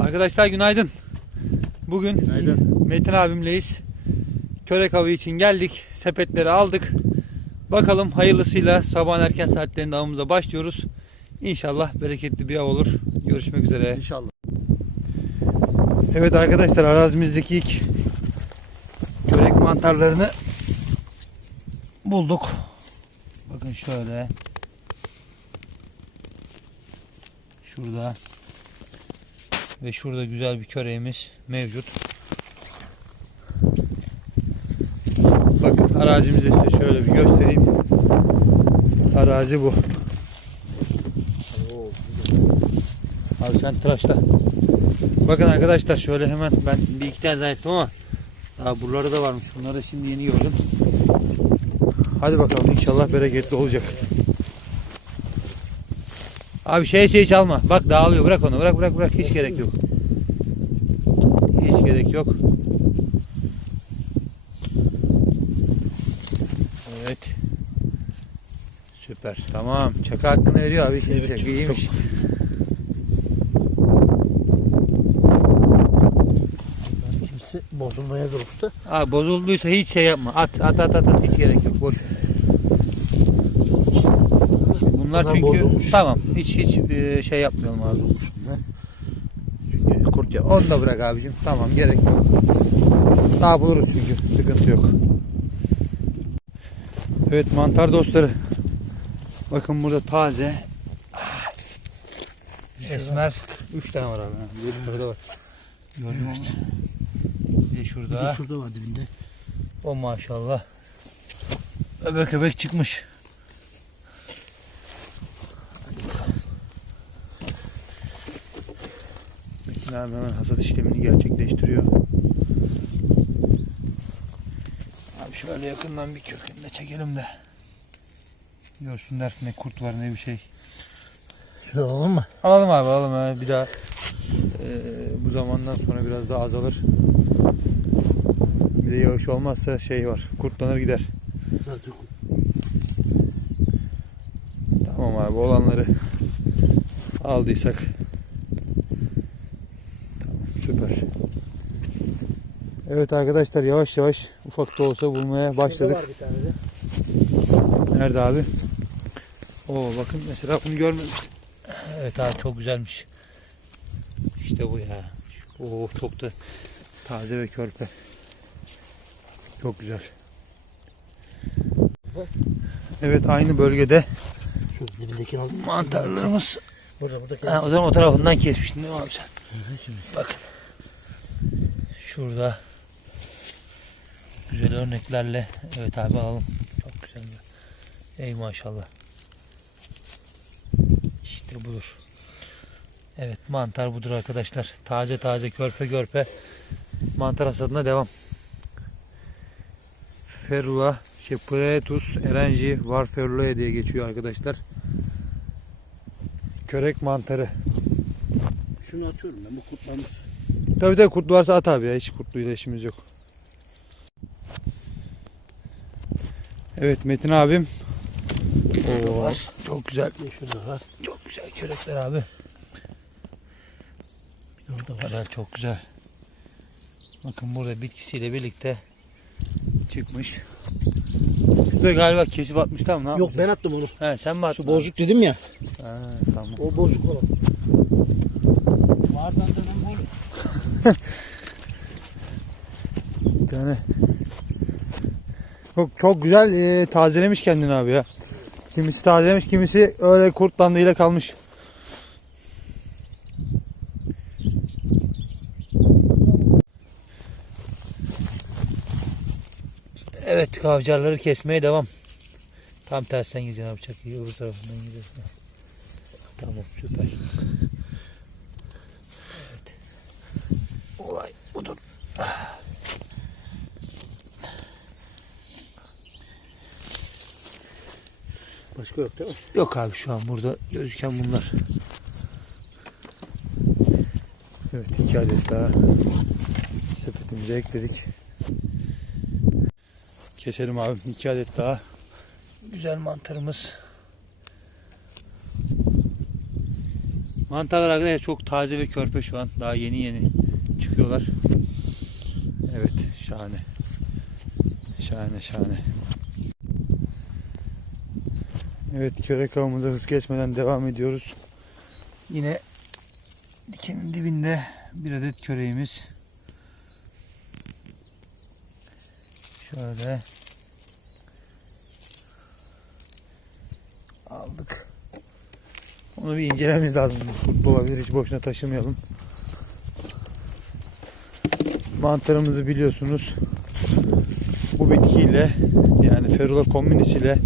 Arkadaşlar günaydın. Bugün Günaydın. Metin abimleyiz. Körek avı için geldik. Sepetleri aldık. Bakalım hayırlısıyla sabahın erken saatlerinde avımıza başlıyoruz. İnşallah bereketli bir av olur. Görüşmek üzere. İnşallah. Evet arkadaşlar arazimizdeki ilk körek mantarlarını bulduk. Bakın şöyle. Şurada. Ve şurada güzel bir köreğimiz mevcut. Bakın arazimizi size şöyle bir göstereyim. Arazi bu. Abi sen tıraşla. Bakın arkadaşlar şöyle hemen ben bir iki tane zannettim ama daha buralarda da varmış. Bunları da şimdi yeni gördüm. Hadi bakalım inşallah bereketli olacak. Abi şey şey çalma. Bak dağılıyor. Bırak onu. Bırak bırak bırak. Hiç gerek yok. Hiç gerek yok. Evet. Süper. Tamam. Çaka hakkını veriyor abi. Evet, Çaka çok- iyiymiş. Kimse bozulmaya durmuştu. Abi bozulduysa hiç şey yapma. At at at at, at. hiç gerek yok. Boş. Bunlar çünkü bozulmuş. tamam. Hiç hiç e, şey yapmayalım abi. Çünkü kurt ya. Onu da bırak abicim. Tamam gerek yok. Daha buluruz çünkü. Sıkıntı yok. Evet mantar dostları. Bakın burada taze. Esmer. 3 tane var abi. Bir burada var. Gördün mü? Bir de Bir şurada. de şurada var dibinde. O maşallah. Öbek öbek çıkmış. Abi hemen hasat işlemini gerçekleştiriyor. Abi şöyle yakından bir kökünde çekelim de. Görsünler ne kurt var ne bir şey. Şöyle alalım mı? Alalım abi alalım abi. Bir daha eee, bu zamandan sonra biraz daha azalır. Bir de yağış olmazsa şey var. Kurtlanır gider. Zaten Tamam abi olanları aldıysak. Tamam süper. Evet arkadaşlar yavaş yavaş ufak da olsa bulmaya başladık. Nerede abi? Oo bakın mesela bunu görmemiştim. Evet abi çok güzelmiş. İşte bu ya. Oo çok da taze ve körpe. Çok güzel. Evet aynı bölgede Şu dibindekini mantarlarımız. Burada burada. Ha, o zaman o tarafından kesmiştin değil mi abi sen? Bakın. Şurada güzel örneklerle evet abi alalım. Çok güzel. Ey maşallah. İşte budur. Evet mantar budur arkadaşlar. Taze taze körpe körpe mantar hasadına devam. Ferula, şey Pretus, Erenji, Varferula diye geçiyor arkadaşlar. Körek mantarı. Şunu atıyorum ben bu kurtlanmış. Tabii tabii kurtlu varsa at abi ya. Hiç kurtluyla işimiz yok. Evet Metin abim. Oo, çok güzel. Şurada var. Çok güzel körekler abi. Orada var. Güzel çok güzel. Bakın burada bitkisiyle birlikte çıkmış. Şurada galiba kesip atmışlar mı? Ne Yok ben attım onu. He, sen mi attın? Şu bozuk dedim ya. Ha, tamam. O bozuk olan. Vardan dönem bol. Bir tane. Çok, çok güzel e, tazelemiş kendini abi ya. Kimisi tazelemiş, kimisi öyle kurtlandığıyla kalmış. Evet kavcarları kesmeye devam. Tam tersten gideceksin abi çakıyı öbür tarafından gidiyorsun. Tamam süper. Başka yok değil mi? Yok abi şu an burada gözüken bunlar. Evet iki adet daha sepetimize ekledik. Keselim abi iki adet daha. Güzel mantarımız. Mantarlar arkadaşlar çok taze ve körpe şu an. Daha yeni yeni çıkıyorlar. Evet şahane. Şahane şahane. Evet körek avımıza hız geçmeden devam ediyoruz. Yine dikenin dibinde bir adet köreğimiz. Şöyle aldık. Onu bir incelememiz lazım. Kurtlu olabilir. Hiç boşuna taşımayalım. Mantarımızı biliyorsunuz. Bu bitkiyle yani Ferula communis ile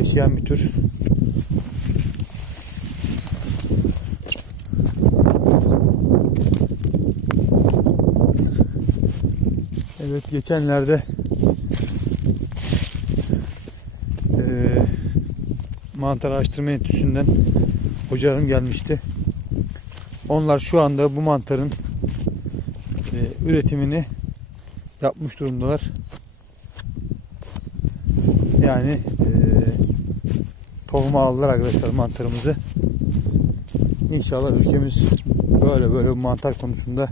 yaşayan bir tür. Evet geçenlerde e, mantar araştırma enstitüsünden hocalarım gelmişti. Onlar şu anda bu mantarın e, üretimini yapmış durumdalar. Yani tohuma aldılar arkadaşlar mantarımızı. İnşallah ülkemiz böyle böyle mantar konusunda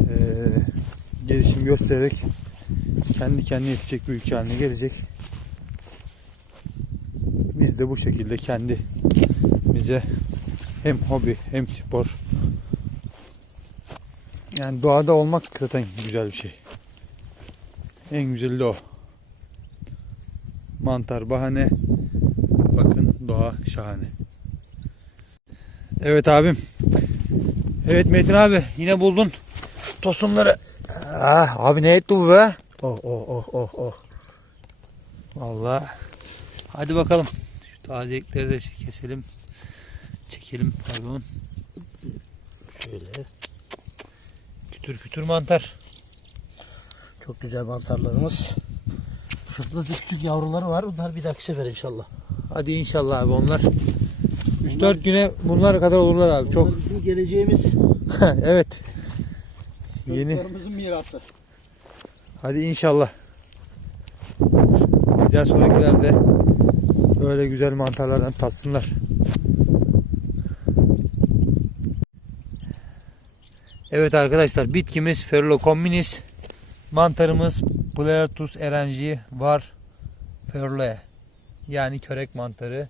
e, gelişim göstererek kendi kendine yetecek bir ülke haline gelecek. Biz de bu şekilde kendi bize hem hobi hem spor yani doğada olmak zaten güzel bir şey. En güzeli de o. Mantar bahane. Şahane. Evet abim. Evet Metin abi yine buldun tosunları. Ah, abi ne etti bu be? Oh oh oh oh oh. Vallahi. Hadi bakalım. Şu tazelikleri de keselim. Çekelim pardon. Şöyle. Kütür kütür mantar. Çok güzel mantarlarımız. Şurada da küçük yavruları var. Bunlar bir dahaki sefer inşallah. Hadi inşallah abi onlar 3-4 güne bunlar kadar olurlar abi. Çok Bunlar bizim geleceğimiz. evet. Yeni Çocuklarımızın mirası. hadi inşallah. Bizden sonrakiler de böyle güzel mantarlardan tatsınlar. Evet arkadaşlar bitkimiz Ferula communis. Mantarımız Blairtus erenji var. Ferulae. Yani körek mantarı.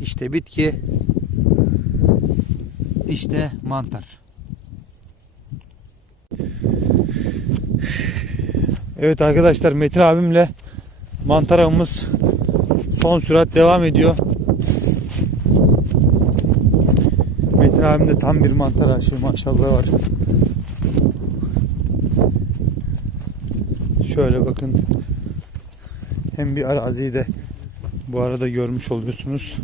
İşte bitki. İşte mantar. Evet arkadaşlar Metin abimle mantar avımız son sürat devam ediyor. Metin abim de tam bir mantar aşığı maşallah var. Şöyle bakın. Hem bir araziyi de bu arada görmüş oluyorsunuz.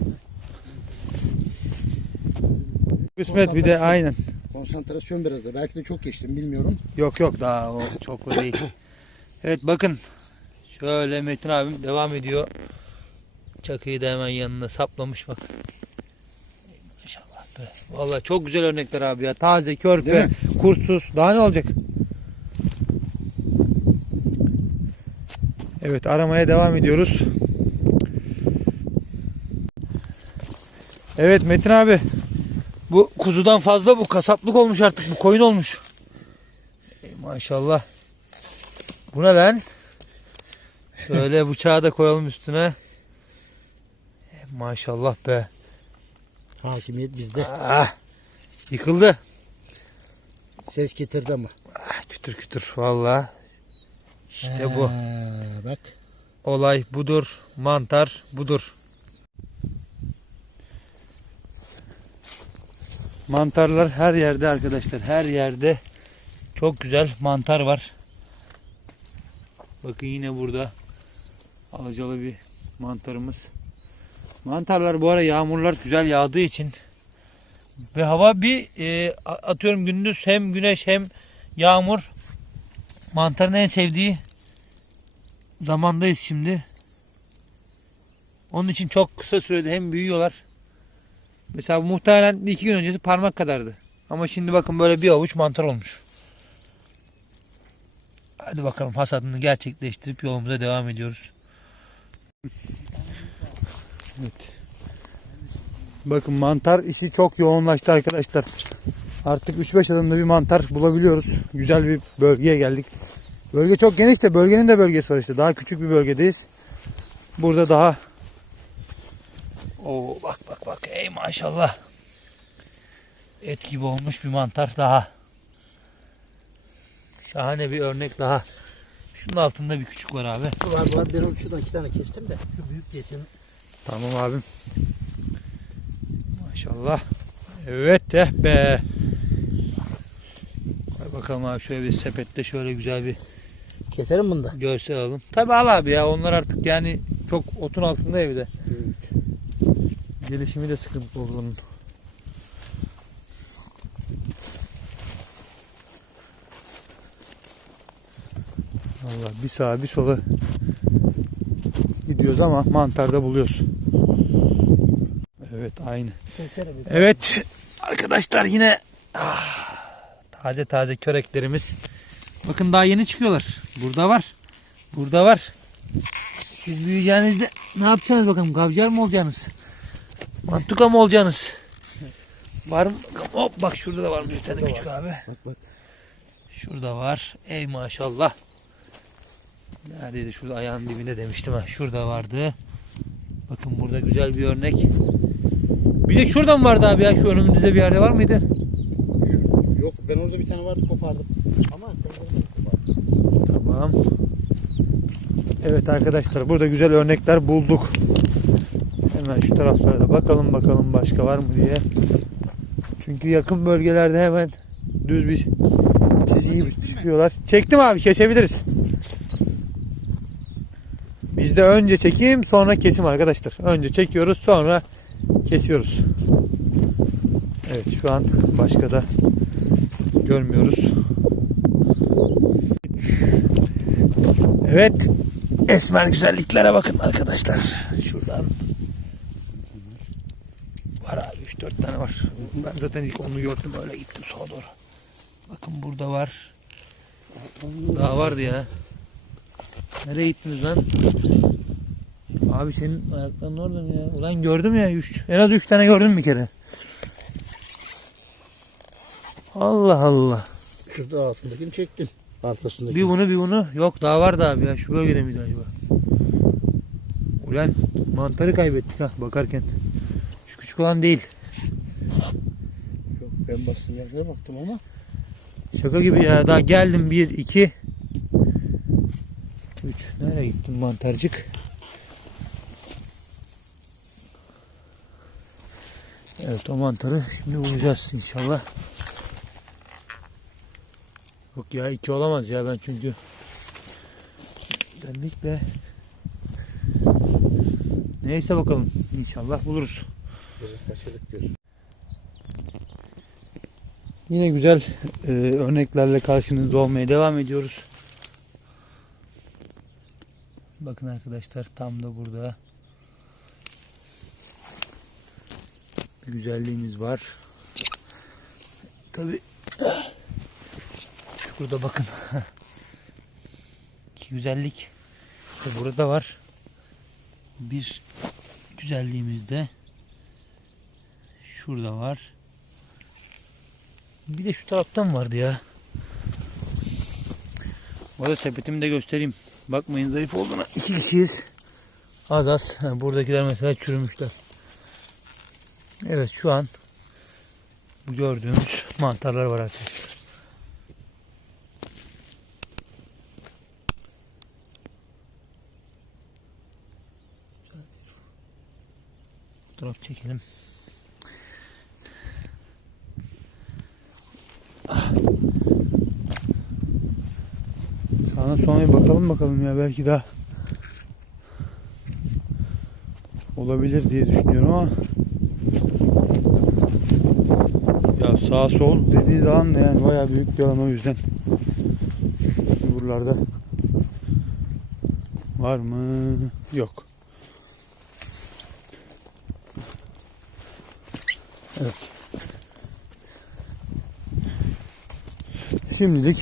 Kısmet bir de aynen. Konsantrasyon biraz da. Belki de çok geçtim bilmiyorum. Yok yok daha o çok o değil. Evet bakın. Şöyle Metin abim devam ediyor. Çakıyı da hemen yanına saplamış bak. Maşallah. Vallahi çok güzel örnekler abi ya. Taze, körpe, mi? kurtsuz. Daha ne olacak? Evet aramaya devam ediyoruz. Evet Metin abi. Bu kuzudan fazla bu kasaplık olmuş artık. Bu koyun olmuş. Ey maşallah. Bu ne lan? Şöyle bıçağı da koyalım üstüne. Ey maşallah be. Hakimiyet bizde. Ah, yıkıldı. Ses getirdi ama. Ah, kütür kütür valla. İşte bu. Ha, bak. Olay budur. Mantar budur. Mantarlar her yerde arkadaşlar. Her yerde çok güzel mantar var. Bakın yine burada alacalı bir mantarımız. Mantarlar bu ara yağmurlar güzel yağdığı için ve hava bir e, atıyorum gündüz hem güneş hem yağmur mantarın en sevdiği zamandayız şimdi. Onun için çok kısa sürede hem büyüyorlar. Mesela muhtemelen bir iki gün öncesi parmak kadardı. Ama şimdi bakın böyle bir avuç mantar olmuş. Hadi bakalım hasadını gerçekleştirip yolumuza devam ediyoruz. Evet. Bakın mantar işi çok yoğunlaştı arkadaşlar. Artık 3-5 adımda bir mantar bulabiliyoruz. Güzel bir bölgeye geldik. Bölge çok geniş de bölgenin de bölgesi var işte. Daha küçük bir bölgedeyiz. Burada daha Oo bak bak bak ey maşallah. Et gibi olmuş bir mantar daha. Şahane bir örnek daha. Şunun altında bir küçük var abi. Var var. Ben şuradan iki tane kestim de. Şu büyük yesin. Tamam abim. Maşallah. Evet eh be. Koy bakalım abi şöyle bir sepette şöyle güzel bir Keserim bunu da. görsel alalım. Tabi al abi ya onlar artık yani çok otun altında evde. Büyük. Gelişimi de sıkıntı olur onun. Valla bir sağa bir sola gidiyoruz ama mantarda buluyoruz. Evet aynı. Evet arkadaşlar yine ah, taze taze köreklerimiz. Bakın daha yeni çıkıyorlar. Burada var. Burada var. Siz büyüyeceğinizde ne yapacaksınız bakalım? Gavcar mı olacaksınız? Mantuka mı olacaksınız? Var mı? Hop bak şurada da var bir tane küçük abi. Bak bak. Şurada var. Ey maşallah. Neredeydi? Şurada ayağın dibinde demiştim ha. Şurada vardı. Bakın burada güzel bir örnek. Bir de şuradan vardı abi ya. Şu önümüzde bir yerde var mıydı? Yok ben orada bir tane vardı kopardım. Ama sen. Tamam. Evet arkadaşlar burada güzel örnekler bulduk. Hemen şu taraflara bakalım bakalım başka var mı diye. Çünkü yakın bölgelerde hemen düz bir çizgiyi çıkıyorlar. Çektim abi kesebiliriz. Bizde önce çekim sonra kesim arkadaşlar. Önce çekiyoruz sonra kesiyoruz. Evet şu an başka da görmüyoruz. Evet. Esmer güzelliklere bakın arkadaşlar. Şuradan. Var abi 3-4 tane var. Ben zaten ilk onu gördüm öyle gittim sola doğru. Bakın burada var. Daha vardı ya. Nereye gittiniz lan? Abi senin ayakların orada mı ya? Ulan gördüm ya 3. En az 3 tane gördüm bir kere. Allah Allah. Şurada altındakini çektim. Arkasındaki. Bir bunu bir bunu. Yok daha vardı abi ya. Şu bölgede miydi acaba? Ulan mantarı kaybettik ha bakarken. Şu küçük olan değil. Yok ben bastım yerlere baktım ama. Şaka gibi ya. Daha geldim. Bir, iki. Üç. Nereye gittin mantarcık? Evet o mantarı şimdi bulacağız inşallah. Yok ya iki olamaz ya ben çünkü genellikle neyse bakalım inşallah buluruz. Yine güzel e, örneklerle karşınızda olmaya devam ediyoruz. Bakın arkadaşlar tam da burada güzelliğimiz var. Tabi şurada bakın iki güzellik de burada var. Bir güzelliğimiz de şurada var. Bir de şu taraftan vardı ya. Bu arada sepetimi de göstereyim. Bakmayın zayıf olduğuna. iki kişiyiz. Az az. Buradakiler mesela çürümüşler. Evet şu an bu gördüğümüz mantarlar var arkadaşlar. Fotoğraf çekelim. Sağına sola bir bakalım bakalım ya belki daha olabilir diye düşünüyorum ama ya sağ sol dediği zaman da yani bayağı büyük bir alan o yüzden buralarda var mı? Yok. Evet. Şimdilik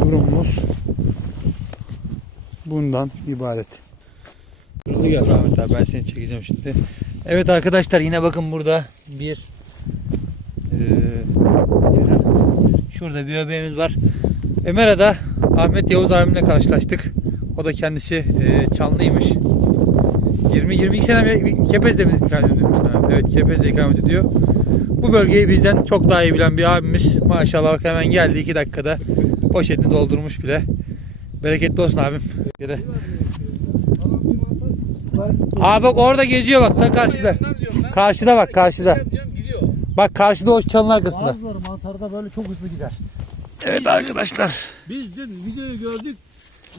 durumumuz bundan ibaret. Gel. Ahmet abi ben seni çekeceğim şimdi. Evet arkadaşlar yine bakın burada bir eee, şurada bir öbeğimiz var. Emera'da Ahmet Yavuz abimle karşılaştık. O da kendisi eee, Çamlıymış. 20-22 sene Kepez'de mi ikamet ediyormuş abi? Evet Kepez'de ikamet ediyor. Bu bölgeyi bizden çok daha iyi bilen bir abimiz. Maşallah bak hemen geldi 2 dakikada poşetini doldurmuş bile. Bereketli olsun abim. Abi bak orada geziyor bak ta karşıda. Karşıda bak karşıda. Bak karşıda o çalın arkasında. Bazıları mantarda böyle çok hızlı gider. Evet arkadaşlar. Biz dün videoyu gördük.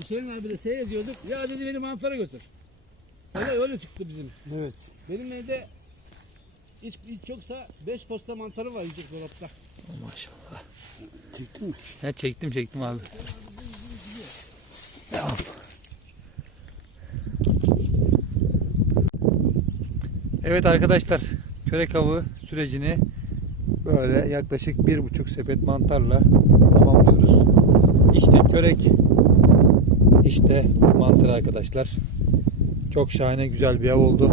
Hüseyin abi de seyrediyorduk. Ya dedi beni mantara götür. Olay öyle çıktı bizim. Evet. Benim evde hiç, hiç yoksa 5 posta mantarı var yiyecek dolapta. Maşallah. Çektin mi? Ya çektim çektim abi. Devam. Evet arkadaşlar körek avı sürecini böyle yaklaşık bir buçuk sepet mantarla tamamlıyoruz. İşte körek işte mantar arkadaşlar. Çok şahane güzel bir av oldu.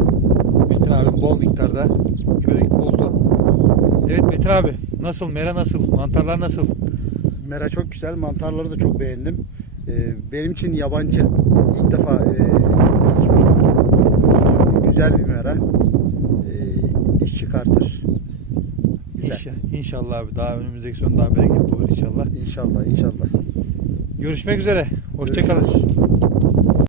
Metin abim bol miktarda körek buldu. Evet Metin abi nasıl mera nasıl mantarlar nasıl? Mera çok güzel. Mantarları da çok beğendim. Ee, benim için yabancı. ilk defa e, tanışmış oldum. Güzel bir mera. Ee, iş çıkartır. Güzel. İnşallah, inşallah abi daha önümüzdeki son daha bereketli olur inşallah. İnşallah inşallah. Görüşmek üzere. Hoşçakalın.